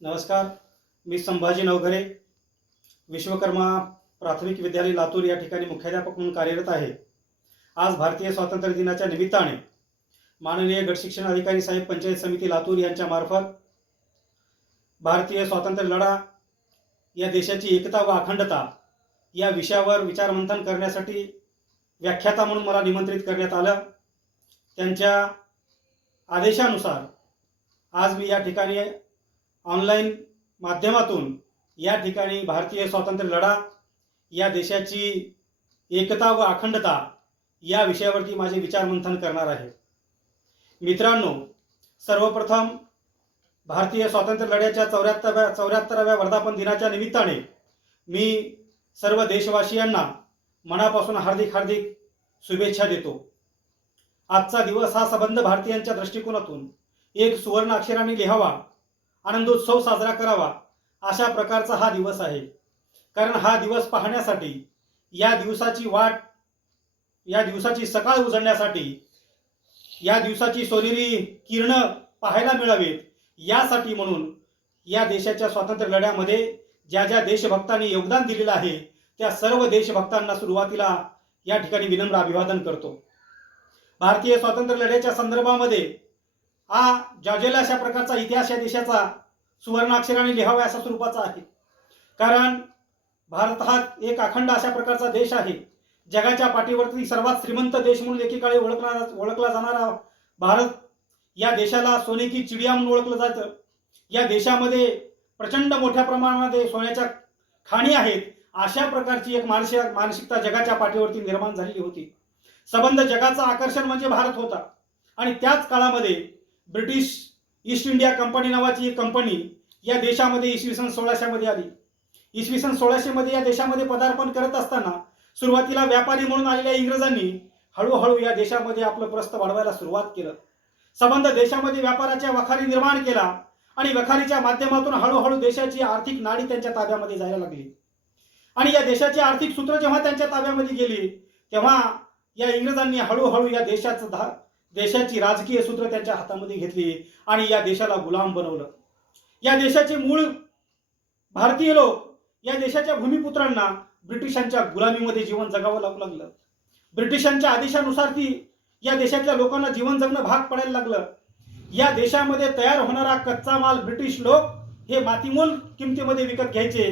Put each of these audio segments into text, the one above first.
नमस्कार. मी संभाजी नवघरे, विश्वकर्मा प्राथमिक विद्यालय लातूर या ठिकाणी मुख्याध्यापक म्हणून कार्यरत आहे. आज भारतीय स्वातंत्र्य दिनाच्या निमित्ताने माननीय गटशिक्षण अधिकारी साहेब, पंचायत समिती लातूर यांच्या मार्फत भारतीय स्वातंत्र्य लढा या देशाची एकता व अखंडता या विषयावर विचारमंथन करण्यासाठी व्याख्याता म्हणून मला निमंत्रित करण्यात आलं. त्यांच्या आदेशानुसार आज मी या ठिकाणी ऑनलाईन माध्यमातून या ठिकाणी भारतीय स्वातंत्र्य लढा या देशाची एकता व अखंडता या विषयावरती माझे विचारमंथन करणार आहे. मित्रांनो, सर्वप्रथम भारतीय स्वातंत्र्य लढ्याच्या 74व्या वर्धापन दिनाच्या निमित्ताने मी सर्व देशवासियांना मनापासून हार्दिक शुभेच्छा देतो. आजचा दिवस हा सबंध भारतीयांच्या दृष्टिकोनातून एक सुवर्ण अक्षरांनी लिहावा, आनंदोत्सव साजरा करावा अशा प्रकारचा हा दिवस आहे. कारण हा दिवस पाहण्यासाठी, या दिवसाची सकाळ उजळण्यासाठी, या दिवसाची सोनेरी किरण पाहायला मिळावीत यासाठी म्हणून या देशाच्या स्वातंत्र्य लढ्यामध्ये ज्या देशभक्तांनी योगदान दिलेलं आहे त्या सर्व देशभक्तांना सुरुवातीला या ठिकाणी विनम्र अभिवादन करतो. भारतीय स्वातंत्र्य लढ्याच्या संदर्भामध्ये जाजेला अशा प्रकारचा इतिहास या देशाचा सुवर्णाक्षराने लिहावा अशा स्वरूपाचा आहे. कारण भारत हा एक अखंड अशा प्रकारचा देश आहे. जगाच्या पाठीवरती सर्वात श्रीमंत देश म्हणून एकीकडे ओळखला जाणारा भारत, या देशाला सोने की चिडिया म्हणून ओळखलं जातं. या देशामध्ये प्रचंड मोठ्या प्रमाणामध्ये सोन्याच्या खाणी आहेत. अशा प्रकारची एक मानसिकता जगाच्या पाठीवरती निर्माण झालेली होती. सबंध जगाचं आकर्षण म्हणजे भारत होता. आणि त्याच काळामध्ये ब्रिटिश ईस्ट इंडिया कंपनी नावाची एक कंपनी या देशामध्ये इसवी सन 1600 मध्ये आली. इसवी सन 1600 मध्ये या देशामध्ये पदार्पण करत असताना सुरुवातीला व्यापारी म्हणून आलेल्या इंग्रजांनी हळूहळू या देशामध्ये आपलं प्रस्थ वाढवायला सुरुवात केलं. सबंध देशामध्ये व्यापाराच्या वखारी निर्माण केला आणि वखारीच्या माध्यमातून हळूहळू देशाची आर्थिक नाडी त्यांच्या ताब्यामध्ये जायला लागली. आणि या देशाची आर्थिक सूत्र जेव्हा त्यांच्या ताब्यामध्ये गेली तेव्हा या इंग्रजांनी हळूहळू या देशाची राजकीय सूत्र त्यांच्या हातामध्ये घेतली आणि या देशाला गुलाम बनवलं. या देशाचे मूळ भारतीय लोक, या देशाच्या भूमिपुत्रांना ब्रिटिशांच्या गुलामीमध्ये जीवन जगावं लागलं. ब्रिटिशांच्या आदेशानुसार या देशातल्या लोकांना जीवन जगणं भाग पडायला लागलं. या देशामध्ये तयार होणारा कच्चा माल ब्रिटिश लोक हे मातीमोल किमतीमध्ये विकत घ्यायचे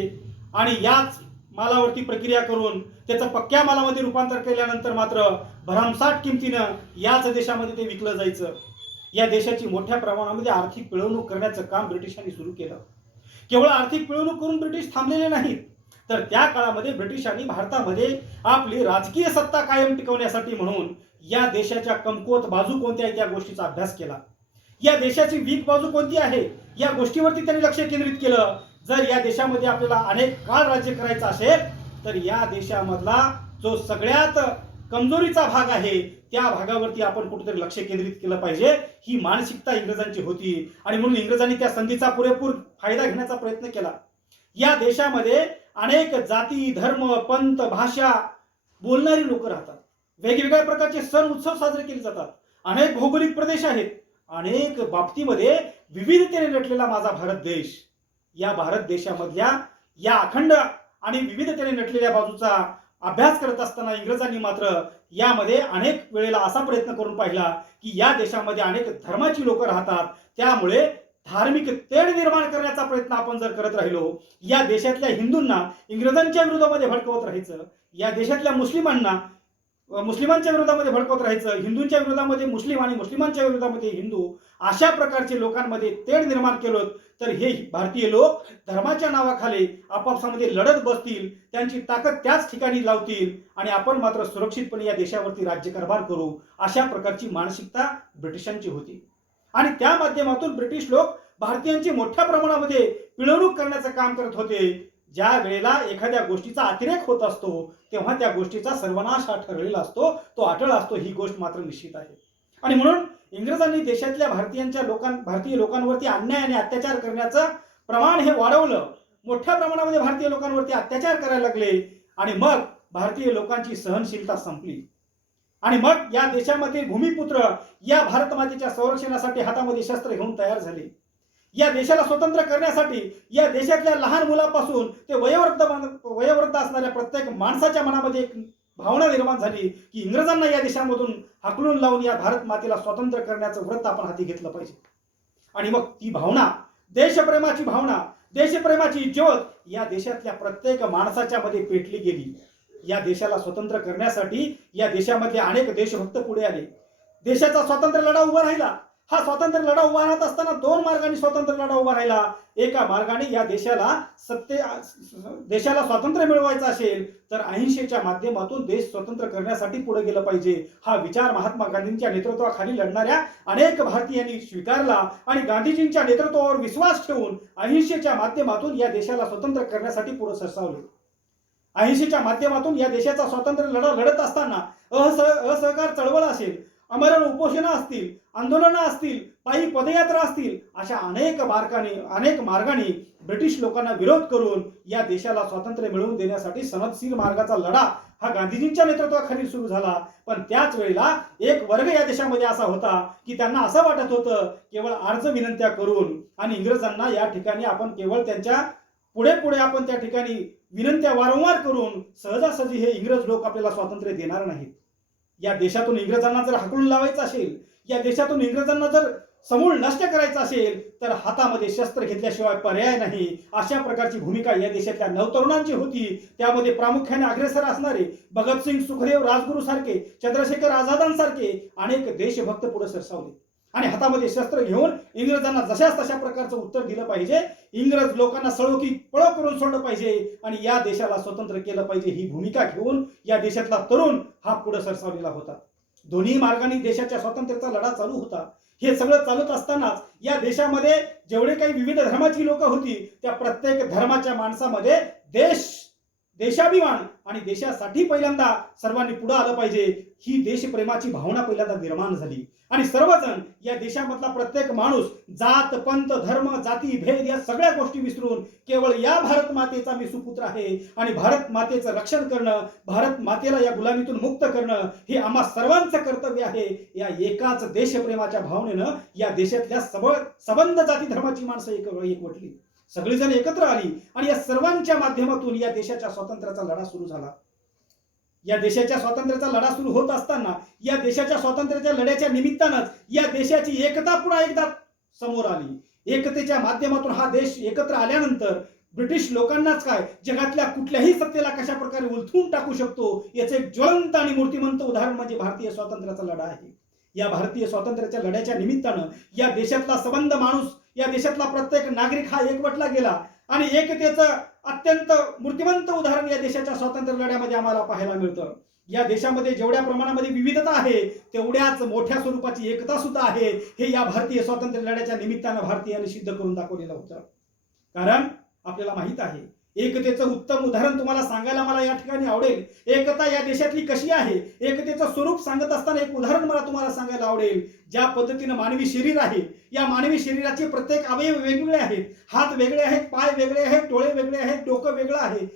आणि याच मालावरती प्रक्रिया करून त्याचं पक्क्या मालामध्ये रूपांतर केल्यानंतर मात्र भरमसाठ किमतीनं याच देशामध्ये ते विकलं जायचं. या देशाची मोठ्या प्रमाणामध्ये आर्थिक पिळवणूक करण्याचं काम ब्रिटिशांनी सुरू केलं. केवळ आर्थिक पिळवणूक करून ब्रिटिश थांबलेले नाहीत, तर त्या काळामध्ये ब्रिटिशांनी भारतामध्ये आपली राजकीय सत्ता कायम टिकवण्यासाठी म्हणून या देशाच्या कमकुवत बाजू कोणत्या आहेत या गोष्टीचा अभ्यास केला. या देशाची वीक बाजू कोणती आहे या गोष्टीवरती त्यांनी लक्ष केंद्रित केलं. जर या देशामध्ये आपल्याला अनेक काळ राज्य करायचं असेल तर या देशामधला जो सगळ्यात कमजोरीचा भाग आहे त्या भागावरती आपण कुठेतरी लक्ष केंद्रित केलं पाहिजे, ही मानसिकता इंग्रजांची होती. आणि म्हणून इंग्रजांनी त्या संधीचा पुरेपूर फायदा घेण्याचा प्रयत्न केला. या देशामध्ये अनेक जाती, धर्म, पंथ, भाषा बोलणारी लोक राहतात. वेगवेगळ्या प्रकारचे सण उत्सव साजरे केले जातात. अनेक भौगोलिक प्रदेश आहेत. अनेक बाबतीमध्ये विविधतेने नटलेला माझा भारत देश, या भारत देशामधल्या या अखंड आणि विविधतेने नटलेल्या बाजूचा अभ्यास करत असताना इंग्रजांनी मात्र यामध्ये अनेक वेळेला असा प्रयत्न करून पाहिला की या देशामध्ये अनेक धर्माची लोक राहतात. त्यामुळे धार्मिक तेढ निर्माण करण्याचा प्रयत्न आपण जर करत राहिलो, या देशातल्या हिंदूंना इंग्रजांच्या विरोधामध्ये भडकवत राहायचं, या देशातल्या मुस्लिमांच्या विरोधामध्ये भडकवत राहायचं, हिंदूंच्या विरोधामध्ये मुस्लिम आणि मुस्लिमांच्या विरोधामध्ये हिंदू, अशा प्रकारचे लोकांमध्ये तेढ निर्माण केलं तर हे भारतीय लोक धर्माच्या नावाखाली आपापसामध्ये लढत बसतील, त्यांची ताकद त्याच ठिकाणी लावतील आणि आपण मात्र सुरक्षितपणे या देशावरती राज्यकारभार करू, अशा प्रकारची मानसिकता ब्रिटिशांची होती. आणि त्या माध्यमातून ब्रिटिश लोक भारतीयांची मोठ्या प्रमाणामध्ये पिळवणूक करण्याचं काम करत होते. ज्या वेळेला एखाद्या गोष्टीचा अतिरेक होत असतो तेव्हा त्या गोष्टीचा सर्वनाश हा ठरलेला असतो, तो अटळ असतो, ही गोष्ट मात्र निश्चित आहे. आणि म्हणून इंग्रजांनी देशातल्या भारतीय लोकांवरती अन्याय आणि अत्याचार करण्याचं प्रमाण हे वाढवलं. मोठ्या प्रमाणामध्ये भारतीय लोकांवरती अत्याचार करायला लागले आणि मग भारतीय लोकांची सहनशीलता संपली. आणि मग या देशामध्ये भूमिपुत्र या भारत मातेच्या संरक्षणासाठी हातामध्ये शस्त्र घेऊन तयार झाले. या देशाला स्वतंत्र करण्यासाठी या देशातल्या लहान मुलापासून ते वयोवृद्ध असणाऱ्या प्रत्येक माणसाच्या मनामध्ये एक भावना निर्माण झाली की इंग्रजांना या देशामधून हाकलून लावून या भारत मातेला स्वतंत्र करण्याचं व्रत आपण हाती घेतलं पाहिजे. आणि मग ती भावना, देशप्रेमाची भावना, देशप्रेमाची ज्योत या देशातल्या प्रत्येक माणसाच्या मध्ये पेटली गेली. या देशाला स्वतंत्र करण्यासाठी या देशामधले अनेक देशभक्त पुढे आले. देशाचा स्वातंत्र्य लढा उभा राहिला. हा स्वातंत्र्य लढा उभा राहत असताना दोन मार्गाने स्वातंत्र्य लढा उभा राहिला. एका मार्गाने या देशाला स्वातंत्र्य मिळवायचं असेल तर अहिंसेच्या माध्यमातून देश स्वतंत्र करण्यासाठी पुढे गेलं पाहिजे. हा विचार महात्मा गांधींच्या नेतृत्वाखाली लढणाऱ्या अनेक भारतीयांनी स्वीकारला आणि गांधीजींच्या नेतृत्वावर विश्वास ठेवून अहिंसेच्या माध्यमातून या देशाला स्वतंत्र करण्यासाठी पुढे सरसावले. अहिंसेच्या माध्यमातून या देशाचा स्वातंत्र्य लढा लढत असताना असहकार चळवळ असेल, आमरण उपोषणं असतील, आंदोलनं असतील, पायी पदयात्रा असतील, अशा अनेक मार्गाने ब्रिटिश लोकांना विरोध करून या देशाला स्वातंत्र्य मिळवून देण्यासाठी सनदशीर मार्गाचा लढा हा गांधीजींच्या नेतृत्वाखाली सुरू झाला. पण त्याच वेळेला एक वर्ग या देशामध्ये असा होता की त्यांना असं वाटत होतं केवळ अर्ज विनंत्या करून आणि इंग्रजांना या ठिकाणी आपण केवळ त्यांच्या पुढे आपण त्या ठिकाणी विनंत्या वारंवार करून सहजासहजी हे इंग्रज लोक आपल्याला स्वातंत्र्य देणार नाहीत. या देशातून इंग्रजांना जर हाकलून लावायचं असेल, या देशातून इंग्रजांना जर समूळ नष्ट करायचं असेल तर हातामध्ये शस्त्र घेतल्याशिवाय पर्याय नाही. अशा प्रकारची भूमिका या देशातल्या नवतरुणांची होती. त्यामध्ये प्रामुख्याने अग्रेसर असणारे भगतसिंग, सुखदेव, राजगुरू सारखे, चंद्रशेखर आझादांसारखे अनेक देशभक्त पुढे सरसावले आणि हातामध्ये शस्त्र घेऊन इंग्रजांना जशाच तशा प्रकारचं उत्तर दिलं पाहिजे. इंग्रज लोकांना सळोकी पळो करून सोडलं पाहिजे आणि या देशाला स्वतंत्र केलं पाहिजे. ही भूमिका घेऊन या देशातला तरुण हा पुढे सरसावलेला होता. दोन्ही मार्गाने देशाच्या स्वातंत्र्याचा लढा चालू होता. हे सगळं चालत असतानाच या देशामध्ये जेवढे काही विविध धर्माची लोक होती त्या प्रत्येक धर्माच्या माणसामध्ये देशाभिमान आणि देशासाठी पहिल्यांदा सर्वांनी पुढे आलं पाहिजे ही देशप्रेमाची भावना पहिल्यांदा निर्माण झाली. आणि सर्वजण या देशामधला प्रत्येक माणूस जात, पंथ, धर्म, जाती, भेद या सगळ्या गोष्टी विसरून केवळ या भारत मातेचा मी सुपुत्र आहे आणि भारत मातेचं रक्षण करणं, भारत मातेला या गुलामीतून मुक्त करणं हे आम्हा सर्वांचं कर्तव्य आहे. या एकाच देशप्रेमाच्या भावनेनं या देशातल्या सबंध जाती धर्माची माणसं एकवटली, सगळीजण एकत्र आली आणि या सर्वांच्या माध्यमातून या देशाच्या स्वातंत्र्याचा लढा सुरू झाला. या देशाच्या स्वातंत्र्याचा लढा सुरू होत असताना या देशाच्या स्वातंत्र्याच्या लढ्याच्या निमित्तानंच या देशाची एकता पुन्हा एकदा समोर आली. एकतेच्या माध्यमातून हा देश एकत्र आल्यानंतर ब्रिटिश लोकांनाच काय जगातल्या कुठल्याही सत्तेला कशा प्रकारे उलथून टाकू शकतो याचे एक ज्वलंत आणि मूर्तिमंत उदाहरण म्हणजे भारतीय स्वातंत्र्याचा लढा आहे. या भारतीय स्वातंत्र्याच्या लढ्याच्या निमित्तानं या देशातला सबंध माणूस, या देशातला प्रत्येक नागरिक हा एकवटला गेला आणि एकतेचं अत्यंत मूर्तिमंत उदाहरण या देशाच्या स्वातंत्र्य लढ्यामध्ये आम्हाला पाहायला मिळतं. या देशामध्ये जेवढ्या प्रमाणामध्ये विविधता आहे तेवढ्याच मोठ्या स्वरूपाची एकता सुद्धा आहे. हे या भारतीय स्वातंत्र्य लढ्याच्या निमित्तानं भारतीयांनी सिद्ध करून दाखवलेलं होतं. कारण आपल्याला माहित आहे एकतेचं उत्तम उदाहरण तुम्हाला सांगायला मला या ठिकाणी आवडेल. एकता या देशातली कशी आहे, एकतेचं स्वरूप सांगत असताना एक उदाहरण मला तुम्हाला सांगायला आवडेल. ज्या पद्धतीनं मानवी शरीर आहे, या मानवी शरीराचे प्रत्येक अवयव वेगवेगळे आहेत. हात वेगळे आहेत, पाय वेगळे आहेत, डोळे वेगळे आहेत, डोकं वेगळं आहे.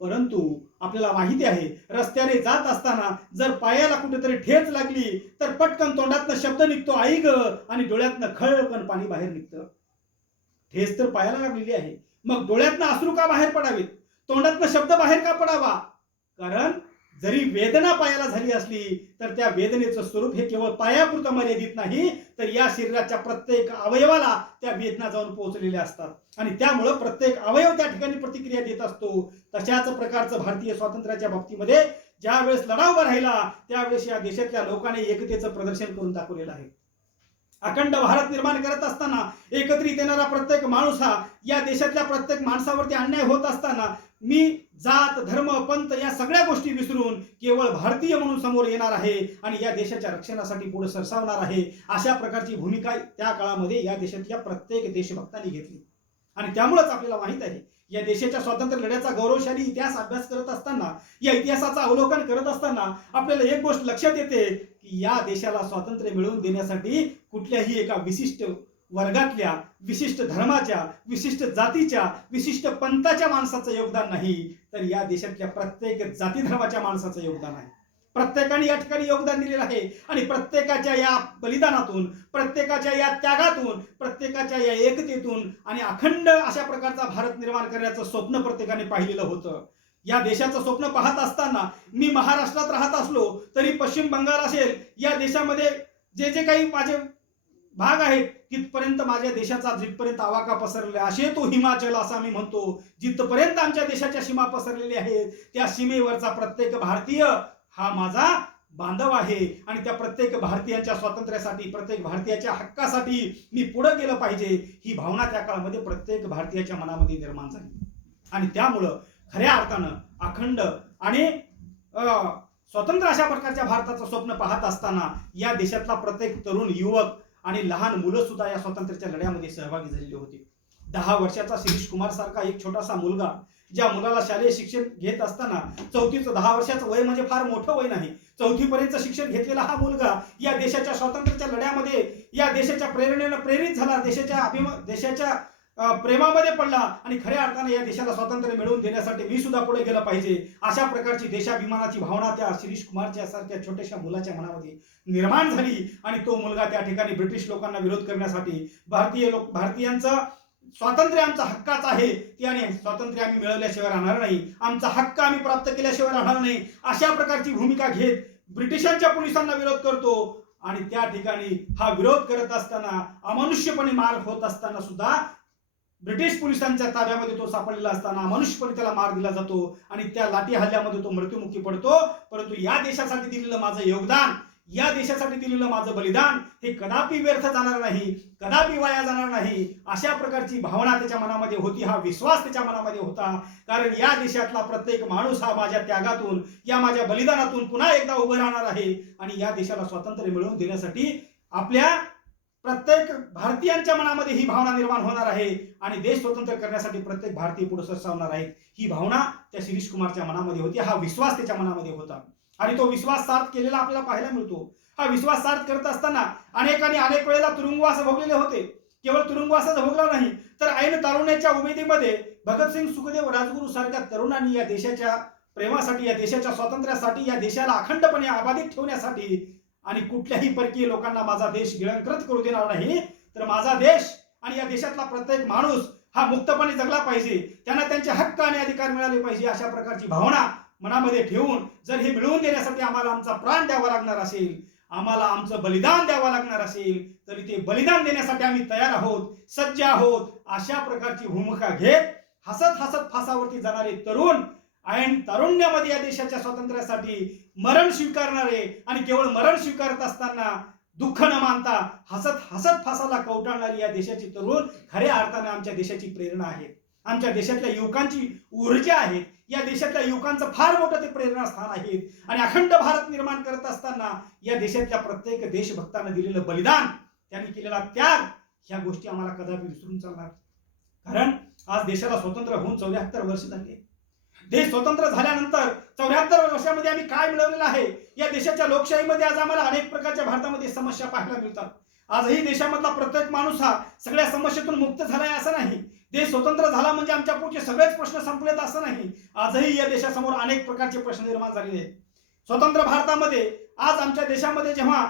परंतु आपल्याला माहिती आहे रस्त्याने जात असताना जर पायाला कुठेतरी ठेच लागली तर पटकन तोंडातनं शब्द निघतो आई ग आणि डोळ्यातनं खळकन पाणी बाहेर निघतं. ठेच तर पायाला लागलेली आहे, मग डोळ्यातनं अश्रू का बाहेर पडावेत, तोंडातनं शब्द बाहेर का पडावा? कारण जरी वेदना पायाला झाली असली तर त्या वेदनेचं स्वरूप हे केवळ पायापुरतं मर्यादित नाही तर या शरीराच्या प्रत्येक अवयवाला त्या वेदना जाऊन पोहोचलेल्या असतात आणि त्यामुळं प्रत्येक अवयव त्या ठिकाणी प्रतिक्रिया देत असतो. तशाच प्रकारचं भारतीय स्वातंत्र्याच्या बाबतीमध्ये ज्या वेळेस लढा उभा राहिला त्यावेळेस या देशातल्या लोकांनी एकतेचं प्रदर्शन करून दाखवलेलं आहे. अखंड भारत निर्माण करत असताना एकत्रित येणारा प्रत्येक माणूस हा या देशातल्या प्रत्येक माणसावरती अन्याय होत असताना मी जात, धर्म, पंथ या सगळ्या गोष्टी विसरून केवळ भारतीय म्हणून समोर येणार आहे आणि या देशाच्या रक्षणासाठी पुढे सरसावणार आहे. अशा प्रकारची भूमिका त्या काळामध्ये या देशातल्या प्रत्येक देशभक्तांनी घेतली आणि त्यामुळेच आपल्याला माहित आहे या देशाच्या स्वातंत्र्य लढ्याचा गौरवशाली इतिहास अभ्यास करत असताना, या इतिहासाचं अवलोकन करत असताना आपल्याला एक गोष्ट लक्षात येते की या देशाला स्वातंत्र्य मिळवून देण्यासाठी कुठल्याही एका विशिष्ट वर्गातल्या, विशिष्ट धर्माच्या, विशिष्ट जातीच्या, विशिष्ट पंथाच्या माणसाचं योगदान नाही तर या देशातल्या प्रत्येक जाती धर्माच्या माणसाचं योगदान आहे. प्रत्येकाने या ठिकाणी योगदान दिलेलं आहे आणि प्रत्येकाच्या या बलिदानातून, प्रत्येकाच्या या त्यागातून, प्रत्येकाच्या या एकतेतून आणि अखंड अशा प्रकारचा भारत निर्माण करण्याचं स्वप्न प्रत्येकाने पाहिलेलं होतं. या देशाचं स्वप्न पाहत असताना मी महाराष्ट्रात राहत असलो तरी पश्चिम बंगाल असेल, या देशामध्ये जे जे काही माझे भाग आहेत तिथपर्यंत माझ्या देशाचा जिथपर्यंत आवाका पसरलेला असे तो हिमाचल असं आम्ही म्हणतो, जिथपर्यंत आमच्या देशाच्या सीमा पसरलेल्या आहेत त्या सीमेवरचा प्रत्येक भारतीय हा माझा बांधव आहे आणि त्या प्रत्येक भारतीयांच्या स्वातंत्र्यासाठी, प्रत्येक भारतीयाच्या हक्कासाठी मी पुढे गेलं पाहिजे ही भावना त्या काळामध्ये प्रत्येक भारतीयाच्या मनामध्ये निर्माण झाली. आणि त्यामुळं खऱ्या अर्थानं अखंड आणि स्वतंत्र अशा प्रकारच्या भारताचं स्वप्न पाहत असताना या देशातला प्रत्येक तरुण युवक आणि लहान मुलं सुद्धा या स्वातंत्र्याच्या लढ्यामध्ये सहभागी झालेले होते. 10 वर्षाचा शिरीष कुमार सारखा एक छोटासा मुलगा, ज्या मुलाला शालेय शिक्षण घेत असताना 10 वर्षाचं वय म्हणजे फार मोठं वय नाही, 4थी पर्यंत शिक्षण घेतलेला हा मुलगा या देशाच्या स्वातंत्र्याच्या लढ्यामध्ये या देशाच्या प्रेरणेनं प्रेरित झाला, देशाच्या प्रेमामध्ये पडला आणि खऱ्या अर्थाने या देशाला स्वातंत्र्य मिळवून देण्यासाठी मी सुद्धा पुढे गेलं पाहिजे अशा प्रकारची देशाभिमानाची भावना त्या शिरीष कुमारच्या सारख्या छोट्याशा मुलाच्या मनामध्ये निर्माण झाली. आणि तो मुलगा त्या ठिकाणी ब्रिटिश लोकांना विरोध करण्यासाठी भारतीयांचं स्वातंत्र्य आमचा हक्काचं आहे आणि स्वातंत्र्य आम्ही मिळवल्याशिवाय राहणार नाही, आमचा हक्क आम्ही प्राप्त केल्याशिवाय राहणार नाही अशा प्रकारची भूमिका घेत ब्रिटिशांच्या पोलिसांना विरोध करतो. आणि त्या ठिकाणी हा विरोध करत असताना अमानुष्यपणे मार होत असताना सुद्धा ब्रिटिश पोलिसांच्या ताब्यामध्ये तो सापडलेला असताना अमानुष्यपणे त्याला मार दिला जातो आणि त्या लाठी हल्ल्यामध्ये तो मृत्युमुखी पडतो. परंतु या देशासाठी दिलेलं माझं योगदान, या देशासाठी दिलेलं माझं बलिदान हे कदापि व्यर्थ जाणार नाही, कदापि वाया जाणार नाही अशा प्रकारची भावना त्याच्या मनामध्ये होती, हा विश्वास त्याच्या मनामध्ये होता. कारण या देशातला प्रत्येक माणूस हा माझ्या त्यागातून, या माझ्या बलिदानातून पुन्हा एकदा उभं राहणार आहे आणि या देशाला स्वातंत्र्य मिळवून देण्यासाठी आपल्या प्रत्येक भारतीयांच्या मनामध्ये ही भावना निर्माण होणार आहे आणि देश स्वतंत्र करण्यासाठी प्रत्येक भारतीय पुढे सरसावणार आहेत ही भावना त्या शिरीष कुमारच्या मनामध्ये होती, हा विश्वास त्याच्या मनामध्ये होता. आणि तो विश्वास सार्थ केलेला आपल्याला पाहायला मिळतो. हा विश्वास सार्थ करत असताना अनेकांनी अनेक वेळेला तुरुंगवास भोगलेले होते. केवळ तुरुंगवासच भोगला नाही तर ऐन तारुण्याच्या उमेदीमध्ये भगतसिंग, सुखदेव, राजगुरू सारख्या तरुणांनी या देशाच्या प्रेमासाठी, या देशाच्या स्वातंत्र्यासाठी, या देशाला अखंडपणे अबाधित ठेवण्यासाठी आणि कुठल्याही परकीय लोकांना माझा देश गिळंकृत करू देणार नाही, तर माझा देश आणि या देशातला प्रत्येक माणूस हा मुक्तपणे जगला पाहिजे, त्यांना त्यांचे हक्क आणि अधिकार मिळाले पाहिजे अशा प्रकारची भावना मनामध्ये ठेवून जर हे मिळवून देण्यासाठी आम्हाला आमचा प्राण द्यावा लागणार असेल, आम्हाला आमचं बलिदान द्यावं लागणार असेल, तरी ते बलिदान देण्यासाठी आम्ही तयार आहोत, सज्ज आहोत अशा प्रकारची भूमिका घेत हसत हसत फासावरती जाणारे तरुण ऐन तारुण्यामध्ये या देशाच्या स्वातंत्र्यासाठी मरण स्वीकारणारे आणि केवळ मरण स्वीकारत असताना दुःख न मानता हसत हसत फासाला कवटाळणारी या देशाची तरुण खऱ्या अर्थाने आमच्या देशाची प्रेरणा आहेत, आमच्या देशातल्या युवकांची ऊर्जा आहेत, या देशातल्या युवकांचं फार मोठं ते प्रेरणास्थान आहेत. आणि अखंड भारत निर्माण करत असताना या देशातल्या प्रत्येक देशभक्तानं दिलेलं बलिदान, त्यांनी केलेला त्याग, ह्या गोष्टी आम्हाला कदापि विसरून चालणार. कारण आज देशाला स्वतंत्र होऊन 74 वर्ष झाली. देश स्वतंत्र झाल्यानंतर 74 वर्षामध्ये आम्ही काय मिळवलेलं आहे, या देशाच्या लोकशाहीमध्ये आज आम्हाला अनेक प्रकारच्या भारतामध्ये समस्या पाहायला मिळतात. आजही देशामधला प्रत्येक माणूस हा सगळ्या समस्येतून मुक्त झालाय असं नाही. देश स्वतंत्र झाला म्हणजे आमच्या पुढचे सगळेच प्रश्न संपलेत असं नाही. आजही या देशासमोर अनेक प्रकारचे प्रश्न निर्माण झालेले आहेत. स्वतंत्र भारतामध्ये आज आमच्या देशामध्ये जेव्हा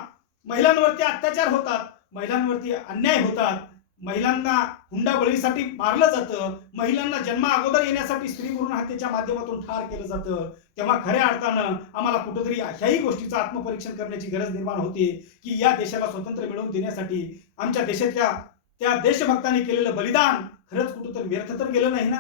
महिलांवरती अत्याचार होतात, महिलांवरती अन्याय होतात, महिलांना हुंडाबळीसाठी मारलं जातं, महिलांना जन्मा अगोदर येण्यासाठी स्त्री भ्रूण हत्येच्या माध्यमातून ठार केलं जातं, तेव्हा खऱ्या अर्थानं आम्हाला कुठेतरी ह्याही गोष्टीचं आत्मपरीक्षण करण्याची गरज निर्माण होते की या देशाला स्वातंत्र्य मिळवून देण्यासाठी आमच्या देशातल्या त्या देशभक्तांनी केलेलं बलिदान खरंच कुठेतरी व्यर्थ तर गेलं नाही ना,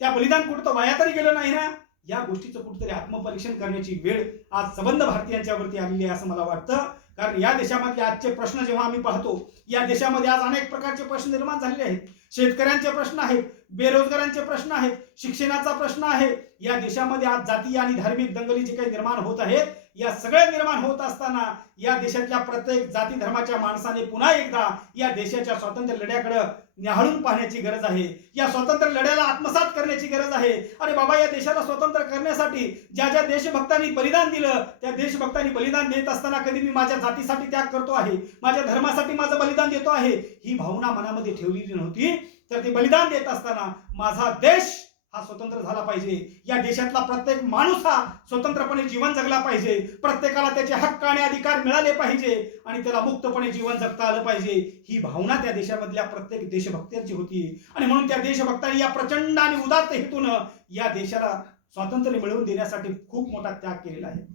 त्या बलिदान कुठं वाया तरी गेलं नाही ना. या गोष्टीचं कुठेतरी आत्मपरीक्षण करण्याची वेळ आज सबंध भारतीयांच्यावरती आलेली आहे असं मला वाटतं. कारण या देशामधले आजचे प्रश्न जेव्हा आम्ही पाहतो, या देशामध्ये आज अनेक प्रकारचे प्रश्न निर्माण झालेले आहेत. शेतकऱ्यांचे प्रश्न आहेत, बेरोजगारांचे प्रश्न आहेत, शिक्षणाचा प्रश्न आहे. या देशामध्ये आज जातीय आणि धार्मिक दंगली जे काही निर्माण होत आहेत, या सगळ्या निर्माण होत असताना या देशातल्या प्रत्येक जाती धर्माच्या माणसाने पुन्हा एकदा या देशाच्या स्वातंत्र्य लढ्याकडे न्याहाळून पाहण्याची गरज आहे. या स्वातंत्र्य लढ्याला आत्मसात करण्याची गरज आहे. अरे बाबा, या देशाला स्वतंत्र करण्यासाठी ज्या ज्या देशभक्तांनी बलिदान दिलं, त्या देशभक्तांनी बलिदान देत असताना कधी मी माझ्या जातीसाठी त्याग करतो आहे, माझ्या धर्मासाठी माझं बलिदान देतो आहे, ही भावना मनामध्ये ठेवलेली नव्हती. तर ते बलिदान देत असताना माझा देश हा स्वतंत्र झाला पाहिजे. या देशातला प्रत्येक माणूस हा स्वतंत्रपणे जीवन जगला पाहिजे. प्रत्येकाला त्याचे हक्क आणि अधिकार मिळाले पाहिजे आणि त्याला मुक्तपणे जीवन जगता आलं पाहिजे. ही भावना त्या देशामधल्या प्रत्येक देशभक्तांची होती आणि म्हणून त्या देशभक्तांनी या प्रचंड आणि उदात्त हेतून या देशाला स्वातंत्र्य मिळवून देण्यासाठी खूप मोठा त्याग केलेला आहे,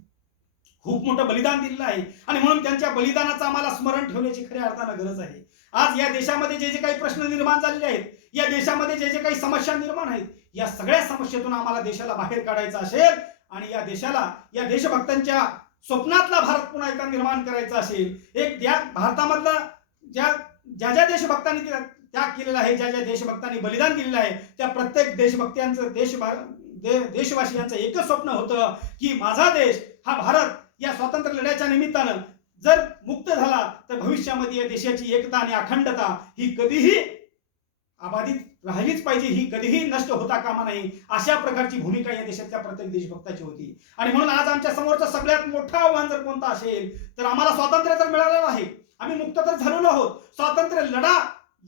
खूप मोठं बलिदान दिलेलं आहे आणि म्हणून त्यांच्या बलिदानाचं आम्हाला स्मरण ठेवण्याची खऱ्या अर्थानं गरज आहे. आज या देशामध्ये जे जे काही प्रश्न निर्माण झालेले आहेत, या देशामध्ये जे जे काही समस्या निर्माण आहेत, या सगळ्या समस्येतून आम्हाला देशाला बाहेर काढायचं असेल आणि या देशाला, या देशभक्तांच्या स्वप्नातला भारत पुन्हा एकदा निर्माण करायचा असेल, एक त्या भारतामधला ज्या ज्या देशभक्तांनी त्याग केलेला आहे, ज्या ज्या देशभक्तांनी बलिदान दिलेलं आहे, त्या प्रत्येक देशभक्तांचं देशवासियांचं एकच स्वप्न होतं की माझा देश हा भारत या स्वातंत्र्य लढ्याच्या निमित्तानं जर मुक्त झाला तर भविष्यामध्ये या देशाची एकता आणि अखंडता ही कधीही अबाधित राहिलीच पाहिजे, ही कधीही नष्ट होता कामा नाही, अशा प्रकारची भूमिका या देशातल्या प्रत्येक देशभक्ताची होती. आणि म्हणून आज आमच्या समोरचं सगळ्यात मोठं आव्हान जर कोणतं असेल तर आम्हाला स्वातंत्र्य तर मिळालेलं आहे, आम्ही मुक्त तर झालेलो आहोत, स्वातंत्र्य लढा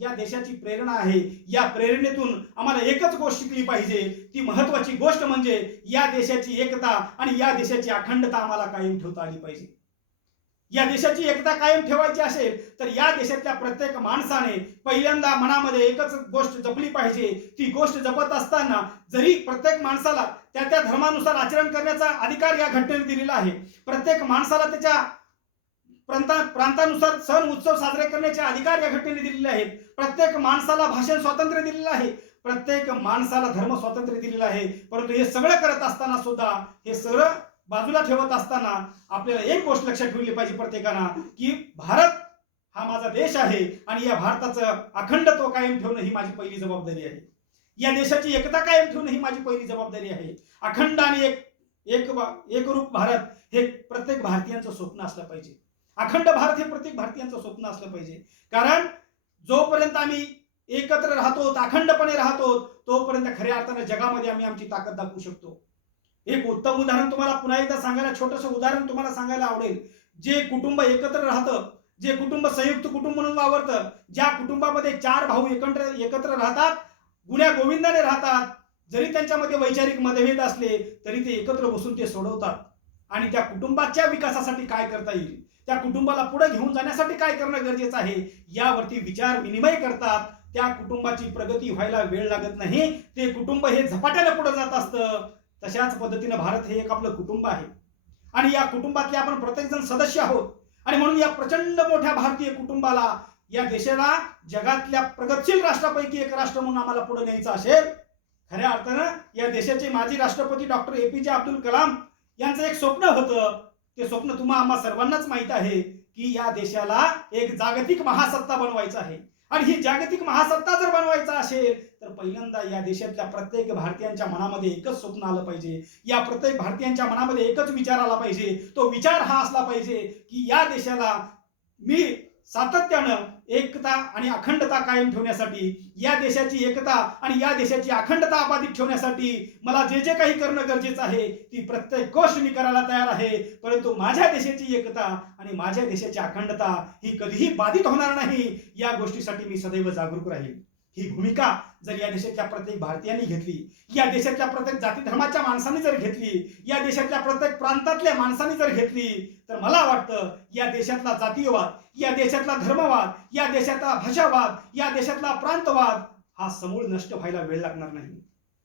या देशाची प्रेरणा आहे. या प्रेरणेतून आम्हाला एकच गोष्ट शिकली पाहिजे, ती महत्वाची गोष्ट म्हणजे या देशाची एकता आणि या देशाची अखंडता आम्हाला कायम ठेवता आली पाहिजे. या देशाची एकता कायम ठेवायची असेल तर या देशातल्या प्रत्येक माणसाने पहिल्यांदा मनामध्ये एकच गोष्ट जपली पाहिजे. ती गोष्ट जपत असताना जरी प्रत्येक माणसाला त्या त्या धर्मानुसार आचरण करण्याचा अधिकार या घटनेने दिलेला आहे, प्रत्येक माणसाला त्याच्या प्रांतानुसार सण उत्सव साजरे करण्याचे अधिकार या घटनेने दिलेले आहेत, प्रत्येक माणसाला भाषण स्वातंत्र्य दिलेलं आहे, प्रत्येक माणसाला धर्म स्वातंत्र्य दिलेलं आहे. परंतु हे सगळं करत असताना सुद्धा, हे सगळं बाजूला ठेवत असताना आपल्याला एक गोष्ट लक्षात ठेवली पाहिजे प्रत्येकानं की भारत हा माझा देश आहे आणि या भारताचं अखंडत्व कायम ठेवणं ही माझी पहिली जबाबदारी आहे. या देशाची एकता कायम ठेवणं ही माझी पहिली जबाबदारी आहे. अखंड आणि एकरूप भारत हे प्रत्येक भारतीयांचं स्वप्न असलं पाहिजे. अखंड भारत हे प्रत्येक भारतीयांचं स्वप्न असलं पाहिजे. कारण जोपर्यंत आम्ही एकत्र राहतो, अखंडपणे राहतो, तोपर्यंत खऱ्या अर्थानं जगामध्ये आम्ही आमची ताकद दाखवू शकतो. एक उत्तम उदाहरण तुम्हाला पुन्हा एकदा सांगायला, छोटंसं उदाहरण तुम्हाला सांगायला आवडेल. जे कुटुंब एकत्र राहतं, जे कुटुंब संयुक्त कुटुंब म्हणून वावरतं, ज्या कुटुंबामध्ये 4 भाऊ एकत्र राहतात, गुण्या गोविंदाने राहतात, जरी त्यांच्यामध्ये वैचारिक मतभेद असले तरी ते एकत्र बसून ते सोडवतात आणि त्या कुटुंबाच्या विकासासाठी काय करता येईल, त्या कुटुंबाला पुढे घेऊन जाण्यासाठी काय करणं गरजेचं आहे, यावरती विचार विनिमय करतात. त्या कुटुंबाची प्रगती व्हायला वेळ लागत नाही, ते कुटुंब हे झपाट्याने पुढे जात असतं. तशाच पद्धतीने भारत हे एक आपलं कुटुंब आहे आणि या कुटुंबातले आपण प्रत्येकजण सदस्य आहोत आणि म्हणून या प्रचंड मोठ्या भारतीय कुटुंबाला, या देशाला जगातल्या प्रगतशील राष्ट्रापैकी एक राष्ट्र म्हणून आम्हाला पुढे न्यायचं असेल, खऱ्या अर्थानं या देशाचे माजी राष्ट्रपती डॉक्टर APJ अब्दुल कलाम यांचं एक स्वप्न होतं. ते स्वप्न तुम्हा आम्हा सर्वांनाच माहित आहे की या देशाला एक जागतिक महासत्ता बनवायचं आहे आणि ही जागतिक महासत्ता जर बनवायचं असेल तर पहिल्यांदा या देशातल्या प्रत्येक भारतीयांच्या मनामध्ये एकच स्वप्न आलं पाहिजे. या प्रत्येक भारतीयांच्या मनामध्ये एकच विचार आला पाहिजे. तो विचार हा असला पाहिजे की या देशाला मी सातत्यानं एकता आणि अखंडता कायम ठेवण्यासाठी, या देशाची एकता आणि या देशाची अखंडता अबाधित ठेवण्यासाठी मला जे जे काही करणं गरजेचं आहे ती प्रत्येक गोष्ट मी करायला तयार आहे. परंतु माझ्या देशाची एकता आणि माझ्या देशाची अखंडता ही कधीही बाधित होणार नाही, या गोष्टीसाठी मी सदैव जागरूक राहील. ही भूमिका जर या देशाच्या प्रत्येक भारतीयांनी घेतली, या देशाच्या प्रत्येक जाती धर्माच्या माणसांनी जर घेतली, या देशाच्या प्रत्येक प्रांतातल्या माणसांनी जर घेतली तर मला वाटतं या देशातला जातीयवाद, या देशातला धर्मवाद, या देशातला भाषावाद, या देशातला प्रांतवाद हा समूळ नष्ट व्हायला वेळ लागणार नाही.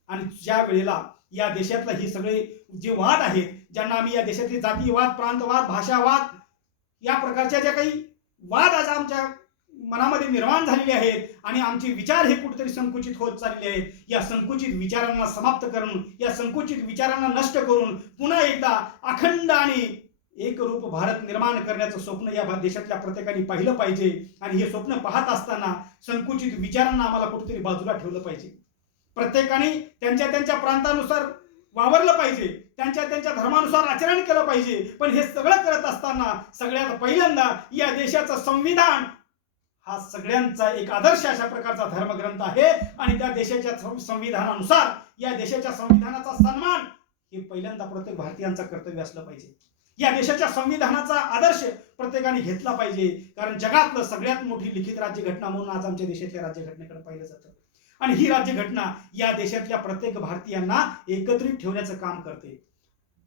आणि ज्या वेळेला या देशातला ही सगळे जे वाद आहेत, ज्यांना आम्ही या देशातले जातीयवाद, प्रांतवाद, भाषावाद या प्रकारच्या ज्या काही वाद आज आमच्या मनामध्ये निर्माण झालेले आहेत आणि आमचे विचार हे कुठेतरी संकुचित होत चाललेले आहेत, या संकुचित विचारांना समाप्त करून, या संकुचित विचारांना नष्ट करून पुन्हा एकदा अखंड आणि एकरूप भारत निर्माण करण्याचं स्वप्न या देशातल्या प्रत्येकाने पाहिलं पाहिजे. आणि हे स्वप्न पाहत असताना संकुचित विचारांना आम्हाला कुठेतरी बाजूला ठेवलं पाहिजे. प्रत्येकाने त्यांच्या त्यांच्या प्रांतानुसार वावरलं पाहिजे, त्यांच्या त्यांच्या धर्मानुसार आचरण केलं पाहिजे. पण हे सगळं करत असताना सगळ्यात पहिल्यांदा या देशाचं संविधान हा सगळ्यांचा एक आदर्श अशा प्रकारचा धर्मग्रंथ आहे आणि त्या देशाच्या संविधानानुसार, या देशाच्या संविधानाचा सन्मान हे पहिल्यांदा प्रत्येक भारतीयांचं कर्तव्य असलं पाहिजे. या देशाच्या संविधानाचा आदर्श प्रत्येकाने घेतला पाहिजे. कारण जगातलं सगळ्यात मोठी लिखित राज्यघटना म्हणून आज आमच्या देशातल्या राज्यघटनेकडे पाहिलं जातं. आणि ही राज्यघटना या देशातल्या प्रत्येक भारतीयांना एकत्रित ठेवण्याचं काम करते.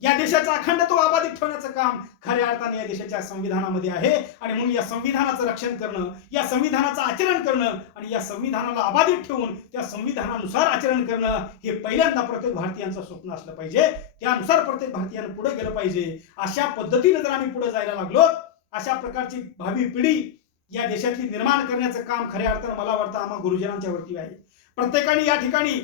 या देशाचा अखंडत्व अबाधित ठेवण्याचं काम खऱ्या अर्थाने या देशाच्या संविधानामध्ये आहे. आणि म्हणून या संविधानाचं रक्षण करणं, या संविधानाचं आचरण करणं आणि या संविधानाला अबाधित ठेवून त्या संविधानानुसार आचरण करणं हे पहिल्यांदा प्रत्येक भारतीयांचं स्वप्न असलं पाहिजे. त्यानुसार प्रत्येक भारतीयानं पुढे गेलं पाहिजे. अशा पद्धतीने जर आम्ही पुढे जायला लागलो, अशा प्रकारची भावी पिढी या देशातली निर्माण करण्याचं काम खऱ्या अर्थानं मला वाटतं आम्हा गुरुजनांच्या वरती आहे. प्रत्येकाने या ठिकाणी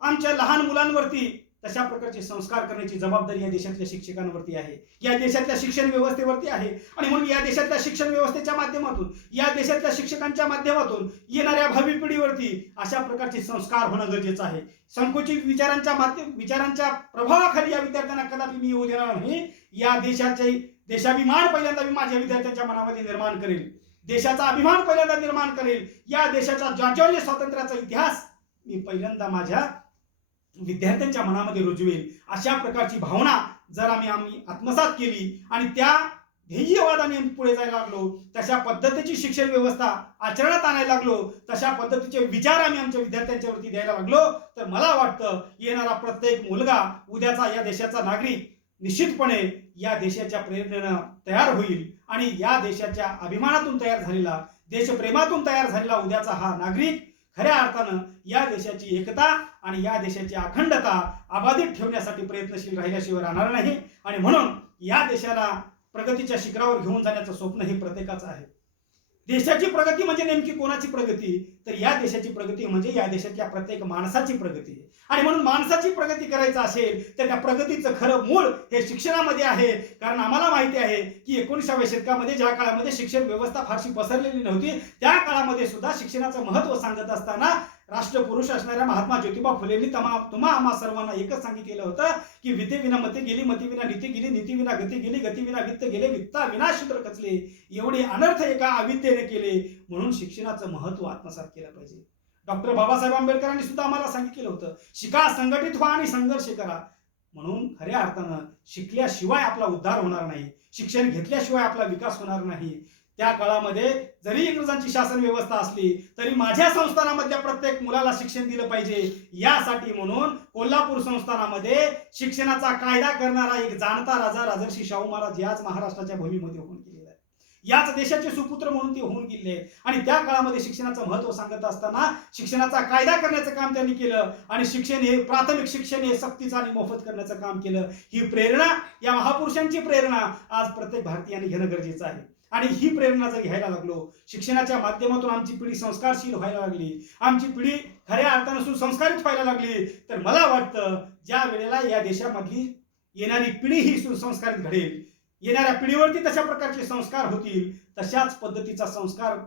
आमच्या लहान मुलांवरती तशा प्रकारचे संस्कार करण्याची जबाबदारी या देशातल्या शिक्षकांवरती आहे, या देशातल्या शिक्षण व्यवस्थेवरती आहे. आणि म्हणून या देशातल्या शिक्षण व्यवस्थेच्या माध्यमातून, या देशातल्या शिक्षकांच्या माध्यमातून येणाऱ्या भावी पिढीवरती अशा प्रकारचे संस्कार होणं गरजेचं आहे. संकुचित विचारांच्या प्रभावाखाली या विद्यार्थ्यांना कदापि मी येऊ देणार नाही. या देशाभिमान पहिल्यांदा मी माझ्या विद्यार्थ्यांच्या मनामध्ये निर्माण करेल. देशाचा अभिमान पहिल्यांदा निर्माण करेल. या देशाच्या जाज्वल्य स्वातंत्र्याचा इतिहास मी पहिल्यांदा माझ्या विद्यार्थ्यांच्या मनामध्ये रुजवेल. अशा प्रकारची भावना जर आम्ही आत्मसात केली आणि त्या ध्येयवादाने पुढे जायला लागलो, तशा पद्धतीची शिक्षण व्यवस्था आचरणात आणायला लागलो, तशा पद्धतीचे विचार आम्ही आमच्या विद्यार्थ्यांच्या वरती द्यायला लागलो, तर मला वाटतं येणारा प्रत्येक मुलगा उद्याचा या देशाचा नागरिक निश्चितपणे या देशाच्या प्रेरणेनं तयार होईल. आणि या देशाच्या अभिमानातून तयार झालेला, देशप्रेमातून तयार झालेला उद्याचा हा नागरिक खऱ्या अर्थानं या देशाची एकता आणि या देशाची अखंडता अबाधित ठेवण्यासाठी प्रयत्नशील राहिल्याशिवाय राहणार नाही. आणि म्हणून या देशाला प्रगतीच्या शिखरावर घेऊन जाण्याचं स्वप्न हे प्रत्येकाचं आहे. देशाची प्रगती म्हणजे नेमकी कोणाची प्रगती? तर या देशाची प्रगती म्हणजे या देशातल्या प्रत्येक माणसाची प्रगती. आणि म्हणून माणसाची प्रगती करायचं असेल तर त्या प्रगतीचं खरं मूळ हे शिक्षणामध्ये आहे. कारण आम्हाला माहिती आहे की 19व्या शतकामध्ये ज्या काळामध्ये शिक्षण व्यवस्था फारशी पसरलेली नव्हती, त्या काळामध्ये सुद्धा शिक्षणाचं महत्त्व सांगत असताना राष्ट्रपुरुष असणाऱ्या महात्मा ज्योतिबा फुलेंनी तुम्हा आम्हा सर्वांना एकच सांगितलेलं होतं की विद्येविना मती गेली, मतीविना नीती गेली, नीतीविना गती गेली, गतीविना वित्त गेले, वित्ताविना शूद्र खचले. एवढे अनर्थ एका अविद्येने केले. म्हणून शिक्षणाचं महत्त्व आत्मसात केलं पाहिजे. डॉक्टर बाबासाहेब आंबेडकरांनी सुद्धा आम्हाला सांगितलेलं होतं, शिका, संघटित व्हा आणि संघर्ष करा. म्हणून खऱ्या अर्थानं शिकल्याशिवाय आपला उद्धार होणार नाही, शिक्षण घेतल्याशिवाय आपला विकास होणार नाही. त्या काळामध्ये जरी इंग्रजांची शासन व्यवस्था असली तरी माझ्या संस्थानामधल्या प्रत्येक मुलाला शिक्षण दिलं पाहिजे. यासाठी म्हणून कोल्हापूर संस्थानामध्ये शिक्षणाचा कायदा करणारा एक जाणता राजा राजर्षी शाहू महाराज याच महाराष्ट्राच्या भूमीमध्ये होऊन गेलेला आहे. याच देशाचे सुपुत्र म्हणून ते होऊन गेले. आणि त्या काळामध्ये शिक्षणाचं महत्त्व सांगत असताना शिक्षणाचा कायदा करण्याचं काम त्यांनी केलं. आणि शिक्षण हे प्राथमिक शिक्षण हे सक्तीचं आणि मोफत करण्याचं काम केलं. ही प्रेरणा, या महापुरुषांची प्रेरणा आज प्रत्येक भारतीयाने घेणं गरजेचं आहे. आणि ही प्रेरणा जर घ्यायला लागलो, शिक्षणाच्या माध्यमातून आमची पिढी संस्कारशील व्हायला लागली, आमची पिढी खऱ्या अर्थानं सुसंस्कारित व्हायला लागली, तर मला वाटतं ज्या वेळेला या देशामधली येणारी पिढी ही सुसंस्कारित घडेल, येणाऱ्या पिढीवरती तशा प्रकारचे संस्कार होतील, तशाच पद्धतीचा संस्कार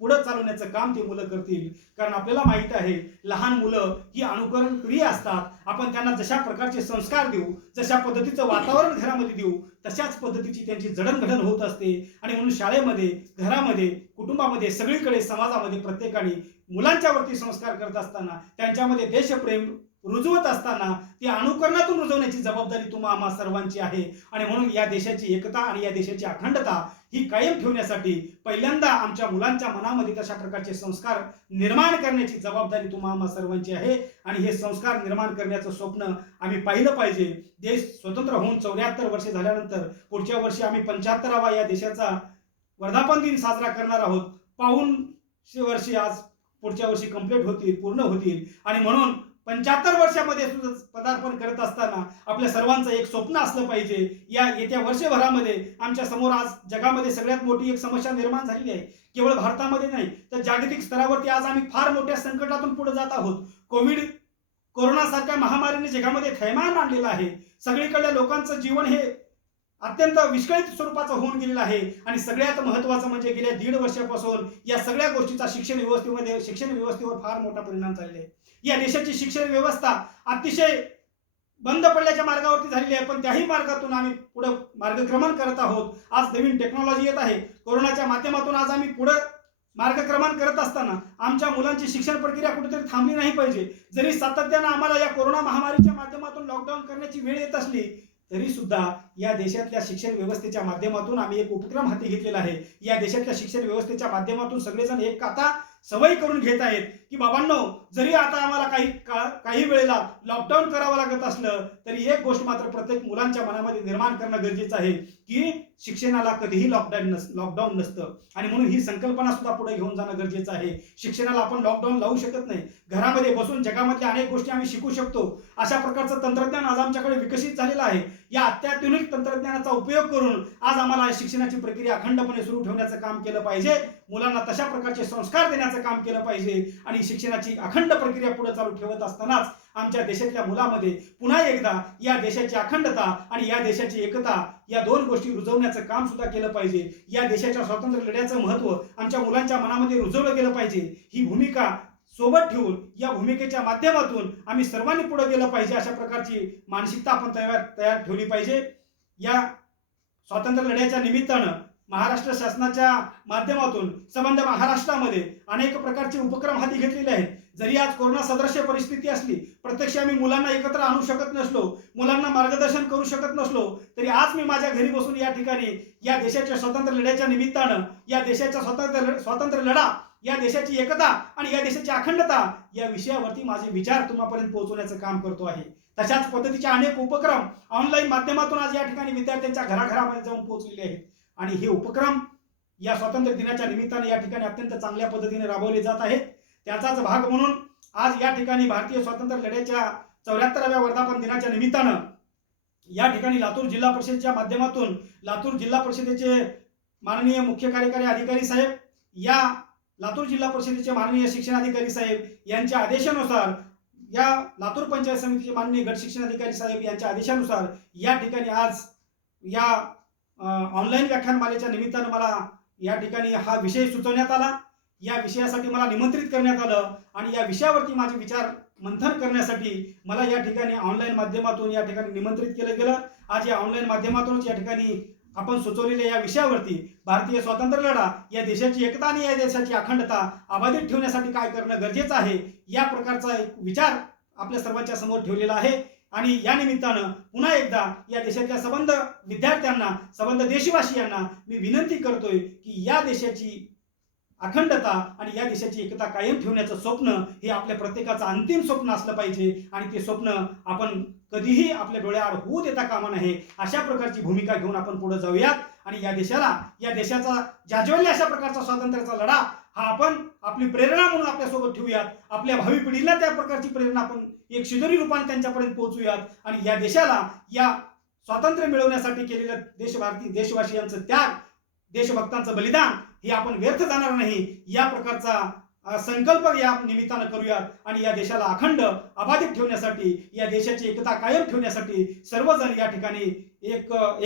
पुढे चालवण्याचं काम ते मुलं करतील. कारण आपल्याला माहित आहे लहान मुलं ही अनुकरण प्रिय असतात. आपण त्यांना जशा प्रकारचे संस्कार देऊ, जशा पद्धतीचं वातावरण घरामध्ये देऊ, तशाच पद्धतीची त्यांची जडणघडण होत असते. आणि म्हणून शाळेमध्ये, घरामध्ये, कुटुंबामध्ये, सगळीकडे समाजामध्ये प्रत्येकाने मुलांच्या वरती संस्कार करत असताना, त्यांच्यामध्ये देशप्रेम रुजवत असताना ती अनुकरणातून रुजवण्याची जबाबदारी तुम्हा आम्हा सर्वांची आहे. आणि म्हणून या देशाची एकता आणि या देशाची अखंडता ही कायम ठेवण्यासाठी पहिल्यांदा आमच्या मुलांच्या मनामध्ये तशा प्रकारचे संस्कार निर्माण करण्याची जबाबदारी तुम्हा आम्हा सर्वांची आहे. आणि हे संस्कार निर्माण करण्याचं स्वप्न आम्ही पाहिलं पाहिजे. देश स्वतंत्र होऊन 74 वर्षे झाल्यानंतर पुढच्या वर्षी आम्ही 75वा या देशाचा वर्धापन दिन साजरा करणार आहोत. 52 वर्षे आज पुढच्या वर्षी पूर्ण होतील. आणि म्हणून 75 वर्षामध्ये पदार्पण करत असताना आपल्या सर्वांचं एक स्वप्न असलं पाहिजे. या येत्या वर्षभरामध्ये आमच्या समोर आज जगामध्ये सगळ्यात मोठी एक समस्या निर्माण झालेली आहे. केवळ भारतामध्ये नाही तर जागतिक स्तरावरती आज आम्ही फार मोठ्या संकटातून पुढे जात आहोत. कोरोनासारख्या महामारीने जगामध्ये थैमान आणलेला आहे. सगळीकडल्या लोकांचं जीवन हे अत्यंत विस्कळीत स्वरूपाचं होऊन गेलेलं आहे. आणि सगळ्यात महत्त्वाचं म्हणजे गेल्या 1.5 वर्षापासून या सगळ्या गोष्टीचा शिक्षण व्यवस्थेवर फार मोठा परिणाम झालेला आहे. या देशाची शिक्षण व्यवस्था अतिशय बंद पडल्याच्या मार्गावरती झालेली आहे. पण त्याही मार्गातून आम्ही पुढे मार्गक्रमण करत आहोत. आज नवीन टेक्नॉलॉजी येत आहे. कोरोनाच्या माध्यमातून आज आम्ही पुढे मार्गक्रमण करत असताना आमच्या मुलांची शिक्षण प्रक्रिया कुठेतरी थांबली नाही पाहिजे. जरी सातत्यानं आम्हाला या कोरोना महामारीच्या माध्यमातून लॉकडाऊन करण्याची वेळ येत असली तरी सुद्धा या देशातल्या शिक्षण व्यवस्थेच्या माध्यमातून आम्ही एक उपक्रम हाती घेतलेला आहे. या देशातल्या शिक्षण व्यवस्थेच्या माध्यमातून सगळेजण एक आता सवय करून घेत आहेत की बाबांनो, जरी आता आम्हाला काही वेळेला लॉकडाऊन करावं लागत असलं तरी एक गोष्ट मात्र प्रत्येक मुलांच्या मनामध्ये निर्माण करणं गरजेचं आहे की शिक्षणाला कधीही लॉकडाऊन नसतं. आणि म्हणून ही संकल्पना सुद्धा पुढे घेऊन जाणं गरजेचं आहे. शिक्षणाला आपण लॉकडाऊन लावू शकत नाही. घरामध्ये बसून जगामधल्या अनेक गोष्टी आम्ही शिकू शकतो. अशा प्रकारचं तंत्रज्ञान आज आमच्याकडे विकसित झालेलं आहे. या अत्याधुनिक तंत्रज्ञानाचा उपयोग करून आज आम्हाला शिक्षणाची प्रक्रिया अखंडपणे सुरू ठेवण्याचं काम केलं पाहिजे. मुलांना तशा प्रकारचे संस्कार देण्याचं काम केलं पाहिजे आणि शिक्षणाची अखंड प्रक्रिया पुढे चालू ठेवत असतानाच आमच्या देशातल्या मुलामध्ये पुन्हा एकदा या देशाची अखंडता आणि या देशाची एकता या दोन गोष्टी रुजवण्याचं काम सुद्धा केलं पाहिजे. या देशाच्या स्वातंत्र्य लढ्याचं महत्त्व आमच्या मुलांच्या मनामध्ये रुजवलं गेलं पाहिजे. ही भूमिका सोबत ठेवून या भूमिकेच्या माध्यमातून आम्ही सर्वांनी पुढे गेलं पाहिजे. अशा प्रकारची मानसिकता आपण तयार ठेवली पाहिजे. या स्वातंत्र्य लढ्याच्या निमित्तानं महाराष्ट्र शासनाच्या माध्यमातून संबंध महाराष्ट्रामध्ये अनेक प्रकारचे उपक्रम हाती घेतलेले आहेत. जरी आज कोरोना सदृश्य परिस्थिती असली, प्रत्यक्ष आम्ही मुलांना एकत्र आणू शकत नसलो, मुलांना मार्गदर्शन करू शकत नसलो, तरी आज मी माझ्या घरी बसून या ठिकाणी या देशाच्या स्वातंत्र्य लढ्याच्या निमित्तानं या देशाच्या स्वातंत्र्य लढा, या देशाची एकता आणि या देशाची अखंडता या विषयावरती माझे विचार तुम्हापर्यंत पोहोचवण्याचं काम करतो आहे. तशाच पद्धतीचे अनेक उपक्रम ऑनलाईन माध्यमातून आज या ठिकाणी विद्यार्थ्यांच्या घराघरामध्ये जाऊन पोहोचलेले आहेत. आणि हे उपक्रम या स्वातंत्र्य दिनाच्या निमित्ताने या ठिकाणी अत्यंत चांगल्या पद्धतीने राबवले जात आहेत. त्याचाच भाग म्हणून आज या ठिकाणी भारतीय स्वातंत्र्य लढ्याच्या 74व्या वर्धापन दिनाच्या निमित्तानं या ठिकाणी लातूर जिल्हा परिषदेच्या माध्यमातून लातूर जिल्हा परिषदेचे माननीय मुख्य कार्यकारी अधिकारी साहेब, या लातूर जिल्हा परिषदेचे माननीय शिक्षणाधिकारी साहेब यांच्या आदेशानुसार, या लातूर पंचायत समितीचे माननीय गट शिक्षणाधिकारी साहेब यांच्या आदेशानुसार या ठिकाणी आज या ऑनलाईन व्याख्यानमालेच्या निमित्तानं मला या ठिकाणी हा विषय सुचवण्यात आला. या विषयासाठी मला निमंत्रित करण्यात आलं आणि या विषयावरती माझे विचार मंथन करण्यासाठी मला या ठिकाणी ऑनलाईन माध्यमातून या ठिकाणी निमंत्रित केलं गेलं. आज या ऑनलाईन माध्यमातूनच या ठिकाणी आपण सुचवलेल्या या विषयावरती भारतीय स्वातंत्र्य लढा, या देशाची एकता आणि या देशाची अखंडता अबाधित ठेवण्यासाठी काय करणं गरजेचं आहे या प्रकारचा एक विचार आपल्या सर्वांच्या समोर ठेवलेला आहे. आणि या निमित्तानं पुन्हा एकदा या देशातल्या संबंध विद्यार्थ्यांना, संबंध देशवासियांना मी विनंती करतोय की या देशाची अखंडता आणि या देशाची एकता कायम ठेवण्याचं स्वप्न हे आपल्या प्रत्येकाचं अंतिम स्वप्न असलं पाहिजे आणि ते स्वप्न आपण कधीही आपल्या डोळ्याआड होऊ देता कामा नये. अशा प्रकारची भूमिका घेऊन आपण पुढे जाऊयात आणि या देशाचा जाज्वल्य अशा प्रकारचा स्वातंत्र्याचा लढा हा आपण आपली प्रेरणा म्हणून आपल्यासोबत ठेवूयात. आपल्या भावी पिढीला त्या प्रकारची प्रेरणा आपण एक शिदोरी रूपाने त्यांच्यापर्यंत पोहोचूयात आणि या देशाला या स्वातंत्र्य मिळवण्यासाठी केलेलं देशवासियांचं त्याग, देशभक्तांचं बलिदान हे आपण व्यर्थ जाणार नाही या प्रकारचा संकल्प या निमित्तानं करूयात आणि या देशाला अखंड अबाधित ठेवण्यासाठी, या देशाची एकता कायम ठेवण्यासाठी सर्वजण या ठिकाणी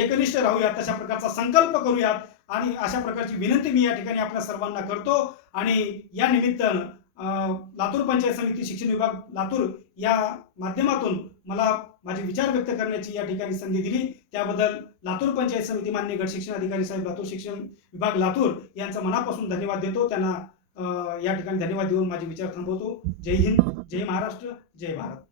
एकनिष्ठ राहूयात, तशा प्रकारचा संकल्प करूयात आणि अशा प्रकारची विनंती मी या ठिकाणी आपल्या सर्वांना करतो. आणि या निमित्तानं लातूर पंचायत समिती शिक्षण विभाग लातूर या माध्यमातून मला माझे विचार व्यक्त करण्याची या ठिकाणी संधी दिली त्याबद्दल लातूर पंचायत समिती माननीय गट शिक्षण अधिकारी साहेब, लातूर शिक्षण विभाग लातूर यांचा मनापासून धन्यवाद देतो. त्यांना या ठिकाणी धन्यवाद देऊन माझे विचार थांबवतो. जय हिंद, जय महाराष्ट्र, जय भारत.